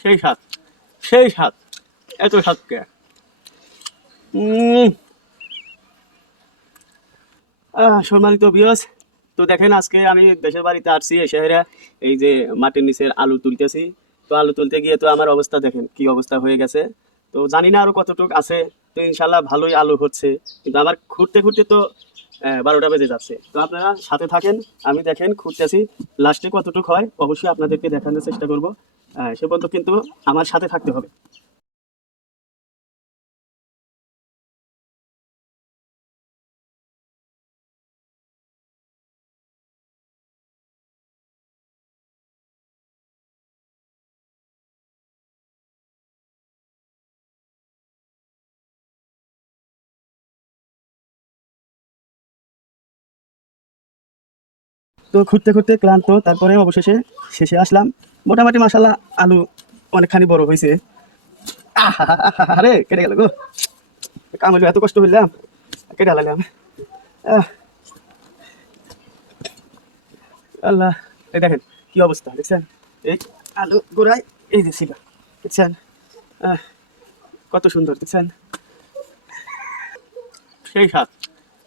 সেই স্বাদ, সেই স্বাদ, এত স্বাদ কে। সম্মানিত ভিউয়ার্স, তো দেখেন আজকে আমি দেশের বাড়িতে আসছি এই শহরে। এই যে মাটির নিচের আলু তুলতেছি। তো আলু তুলতে গিয়ে তো আমার অবস্থা দেখেন কি অবস্থা হয়ে গেছে। তো জানি না আরো কতটুক আছে। তো ইনশাল্লাহ ভালোই আলু হচ্ছে, কিন্তু আমার খুঁড়তে খুঁড়তে তো 12টা বেজে যাচ্ছে। তো আপনারা সাথে থাকেন, আমি দেখেন খুঁড়তেছি, লাস্টে কতটুক হয় অবশ্যই আপনাদেরকে দেখানোর চেষ্টা করব। সে পর্যন্ত কিন্তু আমার সাথে থাকতে হবে। তো খুঁড়তে খুঁড়তে ক্লান্ত, তারপরে অবশেষে শেষে আসলাম। মোটামুটি মাসাল্লাহ আলু অনেকখানি বড় হয়েছে। আরে কেটে গেল গো, কামড় এত কষ্ট হইলাম, কেটে হালাইলাম। আল্লাহ, এই দেখেন কি অবস্থা দেখছেন, এই আলু গোড়ায় এই যে ছিল দেখছেন। আহ, কত সুন্দর দেখছেন, সেই স্বাদ,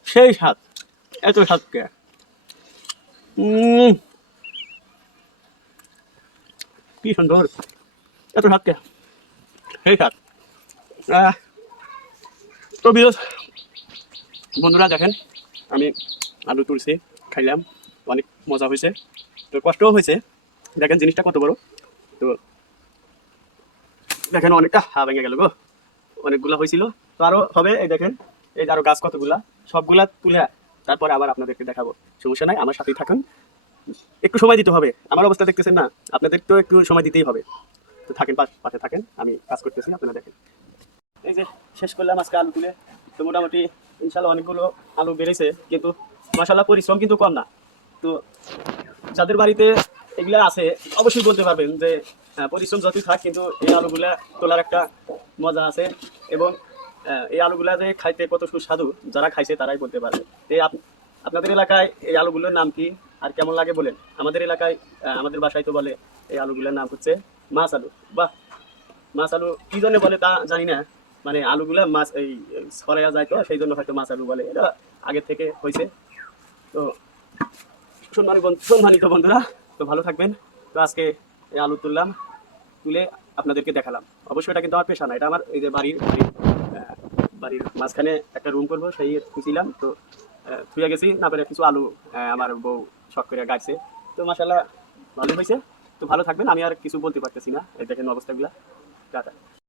সেই স্বাদ, এত স্বাদ কে। উম, কি সুন্দর, এত স্বাদ কে, সেই স্বাদ। আহ, তো বিরোধ বন্ধুরা দেখেন, আমি আলু তুলছি, খাইলাম, অনেক মজা হয়েছে, তো কষ্টও হয়েছে। দেখেন জিনিসটা কত বড়। তো দেখেন অনেকটা হা ভেঙে গেল গো, অনেকগুলা হয়েছিল। তো আরো হবে, এই দেখেন এই যে আরো গাছ কতগুলা, সবগুলা তুলে তারপরে আবার আপনাদেরকে দেখাবো। সমস্যা নাই, আমার সাথেই থাকুন। একটু সময় দিতে হবে, আমার অবস্থা দেখতেছেন না, আপনাদের তো একটু সময় দিতেই হবে। তো থাকেন, পাশে থাকেন, আমি কাজ করতেছি, আপনারা দেখেন। এই যে শেষ করলাম আজকে আলু তুলে। তো মোটামুটি ইনশাল্লাহ অনেকগুলো আলু বেড়েছে, কিন্তু মাশাল্লাহ পরিশ্রম কিন্তু কম না। তো যাদের বাড়িতে এগুলা আছে অবশ্যই বলতে পারবেন যে পরিশ্রম যতই থাক, কিন্তু এই আলুগুলা তোলার একটা মজা আছে। এবং এই আলুগুলা যে খাইতে কত সুস্বাদু, যারা খাইছে তারাই বলতে পারবে। এই আপনাদের এলাকায় এই আলুগুলোর নাম কি আর কেমন লাগে বলেন। আমাদের এলাকায় আমাদের বাসায় তো বলে এই আলুগুলোর নাম হচ্ছে মাছ আলু। বাহ, মাছ আলু কি জন্য বলে তা জানি না, মানে আলুগুলা মাছ এই ছড়াইয়া যায়, তো সেই জন্য হয়তো মাছ আলু বলে, এটা আগে থেকে হয়েছে। তো সম্মানিত বন্ধুরা, তো ভালো থাকবেন। তো আজকে এই আলু তুললাম, তুলে আপনাদেরকে দেখালাম। অবশ্যই এটা কিন্তু আমার পেশা না, এটা আমার এই যে বাড়ির মাঝখানে একটা রুম করবো সেই খুঁজছিলাম। তো থুয়ে গেছি না পেরে কিছু আলু আমার বউ শখ করে গাইছে। তো মাসাল্লাহ ভালো হয়েছে। তো ভালো থাকবেন, আমি আর কিছু বলতে পারতেছি না, এই দেখেন অবস্থাগুলা। টাটা।